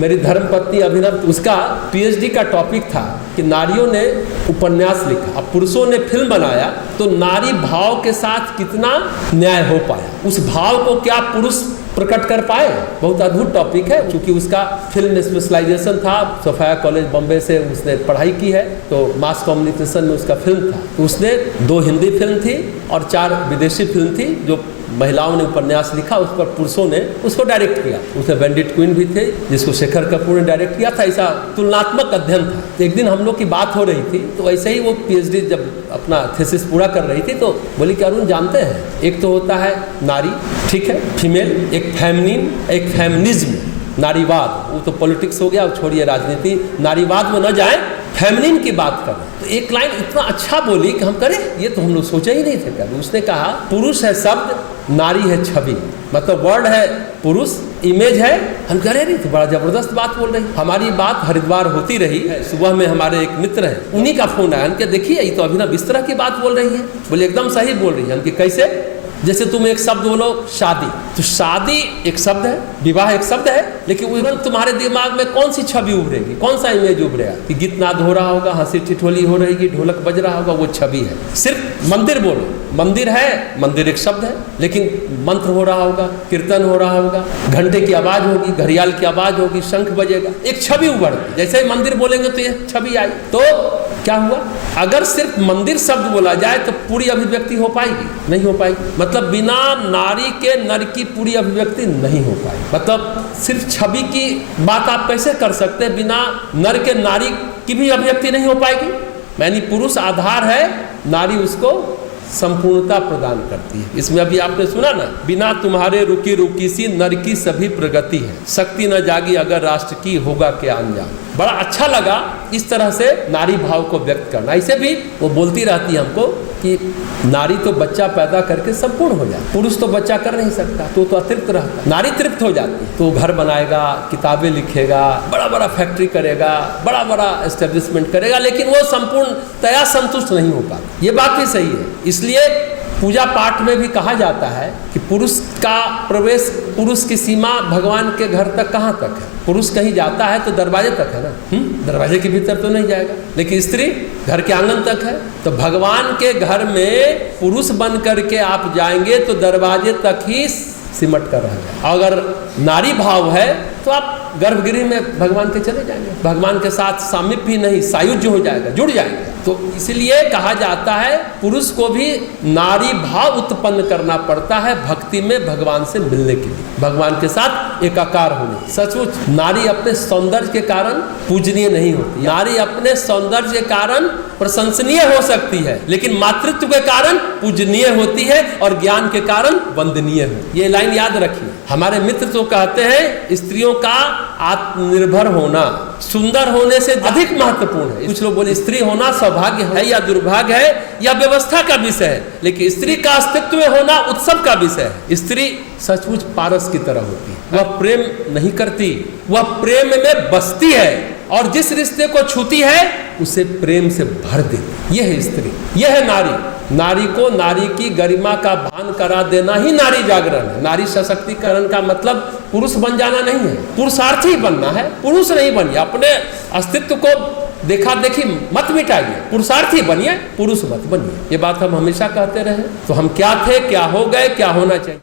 मेरी धर्मपत्नी अभिनव, उसका पीएचडी का टॉपिक था कि नारियों ने उपन्यास लिखा, अब पुरुषों ने फिल्म बनाया, तो नारी भाव के साथ कितना न्याय हो पाया, उस भाव को क्या पुरुष प्रकट कर पाए। बहुत अद्भुत टॉपिक है, क्योंकि उसका फिल्म में स्पेशलाइजेशन था, सोफिया कॉलेज बॉम्बे से उसने पढ़ाई की है, तो मास कम्युनिकेशन में उसका फिल्म था। तो उसने 2 हिंदी फिल्म थी और 4 विदेशी फिल्म थी, जो महिलाओं ने उपन्यास लिखा, उस पर पुरुषों ने उसको डायरेक्ट किया। उसमें बैंडिट क्वीन भी थे, जिसको शेखर कपूर ने डायरेक्ट किया था। ऐसा तुलनात्मक अध्ययन था। तो एक दिन हम लोग की बात हो रही थी, तो ऐसे ही वो पीएचडी जब अपना थीसिस पूरा कर रही थी, तो बोली कि अरुण जानते हैं, एक तो होता है नारी, ठीक है, फीमेल, एक फेमिनिन, एक फेमिनिज्म, नारीवाद, वो तो पॉलिटिक्स हो गया, छोड़िए राजनीति, नारीवाद में न जाए, फेमिनिन की बात कर रहे हैं। तो एक लाइन इतना अच्छा बोली कि हम करें, ये तो हम लोग सोचे ही नहीं थे कभी। उसने कहा, पुरुष है शब्द, नारी है छवि, मतलब वर्ड है पुरुष, इमेज है। हम कह रहे नहीं, तो बड़ा जबरदस्त बात बोल रही। हमारी बात हरिद्वार होती रही है। सुबह में हमारे एक मित्र हैं, उन्हीं का फोन आया, उनके देखिए ये तो अभिनव इस तरह की बात बोल रही है। बोले एकदम सही बोल रही है। उनकी कैसे? जैसे तुम एक शब्द बोलो शादी, तो शादी एक शब्द है, विवाह एक शब्द है, लेकिन तुम्हारे दिमाग में कौन सी छवि उभरेगी, कौन सा इमेज उभरेगा? कि गीत नाद हो रहा होगा, हंसी ठिठोली हो रहेगी, ढोलक बज रहा होगा, वो छवि है। सिर्फ मंदिर बोलो, मंदिर है, मंदिर एक शब्द है, लेकिन मंत्र हो रहा होगा, कीर्तन हो रहा होगा, घंटे की आवाज होगी, घड़ियाल की आवाज होगी, शंख बजेगा, एक छवि उभरती। जैसे ही मंदिर बोलेंगे तो ये छवि आई। तो क्या हुआ? अगर सिर्फ मंदिर शब्द बोला जाए तो पूरी अभिव्यक्ति हो पाएगी? नहीं हो पाएगी। मतलब बिना नारी के नर की पूरी अभिव्यक्ति नहीं हो पाएगी। मतलब सिर्फ छवि की बात आप कैसे कर सकते हैं, बिना नर के नारी की भी अभिव्यक्ति नहीं हो पाएगी। यानी पुरुष आधार है, नारी उसको संपूर्णता प्रदान करती है। इसमें अभी आपने सुना ना, बिना तुम्हारे रुकी रुकी सी नर की सभी प्रगति है, शक्ति न जागी अगर राष्ट्र की होगा क्या अंजाम। बड़ा अच्छा लगा इस तरह से नारी भाव को व्यक्त करना। ऐसे भी वो बोलती रहती है हमको कि नारी तो बच्चा पैदा करके संपूर्ण हो जाए, पुरुष तो बच्चा कर नहीं सकता, तो अतृप्त रहता। नारी तृप्त हो जाती है, तो घर बनाएगा, किताबें लिखेगा, बड़ा बड़ा फैक्ट्री करेगा, बड़ा बड़ा एस्टेब्लिशमेंट करेगा, लेकिन वो संपूर्णतया संतुष्ट नहीं हो पाता। ये बात भी सही है। इसलिए पूजा पाठ में भी कहा जाता है कि पुरुष का प्रवेश, पुरुष की सीमा भगवान के घर तक कहाँ तक है? पुरुष कहीं जाता है तो दरवाजे तक है ना, दरवाजे के भीतर तो नहीं जाएगा, लेकिन स्त्री घर के आंगन तक है। तो भगवान के घर में पुरुष बन करके आप जाएंगे तो दरवाजे तक ही सिमट कर रह जाए। अगर नारी भाव है तो आप गर्भगृह में भगवान के चले जाएंगे, भगवान के साथ सामीप्य ही नहीं, सायुज्य हो जाएगा, जुड़ जाएंगे। तो इसलिए कहा जाता है पुरुष को भी नारी भाव उत्पन्न करना पड़ता है भक्ति में, भगवान से मिलने के लिए, भगवान के साथ एकाकार होने। सचमुच नारी अपने सौंदर्य के कारण पूजनीय नहीं होती, नारी अपने सौंदर्य के कारण प्रशंसनीय हो सकती है, लेकिन मातृत्व के कारण पूजनीय होती है और ज्ञान के कारण वंदनीय है। ये लाइन याद रखिए। हमारे मित्र तो कहते हैं स्त्रियों का आत्मनिर्भर होना सुंदर होने से अधिक महत्वपूर्ण है। कुछ लोग बोले स्त्री होना सौभाग्य है या दुर्भाग्य है या व्यवस्था का विषय है, लेकिन स्त्री का अस्तित्व में होना उत्सव का विषय है। स्त्री सचमुच पारस की तरह होती है, वह प्रेम नहीं करती, वह प्रेम में बसती है और जिस रिश्ते को छूती है उसे प्रेम से भर देती। यह है स्त्री, यह है नारी। नारी को नारी की गरिमा का भान करा देना ही नारी जागरण है। नारी सशक्तिकरण का मतलब पुरुष बन जाना नहीं है, पुरुषार्थी बनना है, पुरुष नहीं बनिए। अपने अस्तित्व को देखा देखी मत मिटाइए, पुरुषार्थी बनिए, पुरुष मत बनिए। ये बात हम हमेशा कहते रहे। तो हम क्या थे, क्या हो गए, क्या होना चाहिए।